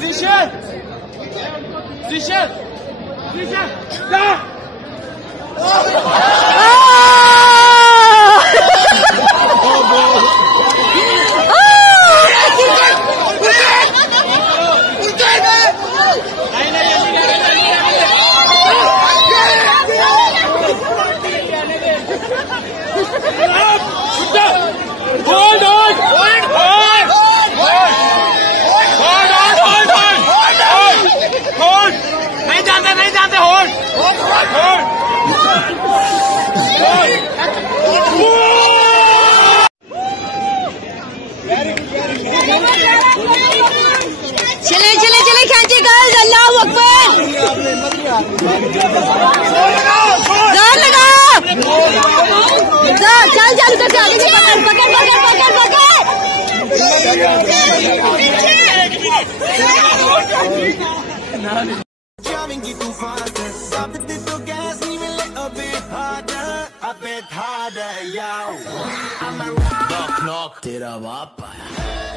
Sicher! Sicher! Sicher! Da! Hold on! Hold on! Hold! नहीं जानते hold! Hold! चले खेचे girls, Allahu Akbar. जोर लगा। चल उधर से आगे से पकड़। Driving you too faster. Stop the little gas, leave it a little bit harder, yo. I'm a knock, तेरा बाप आया।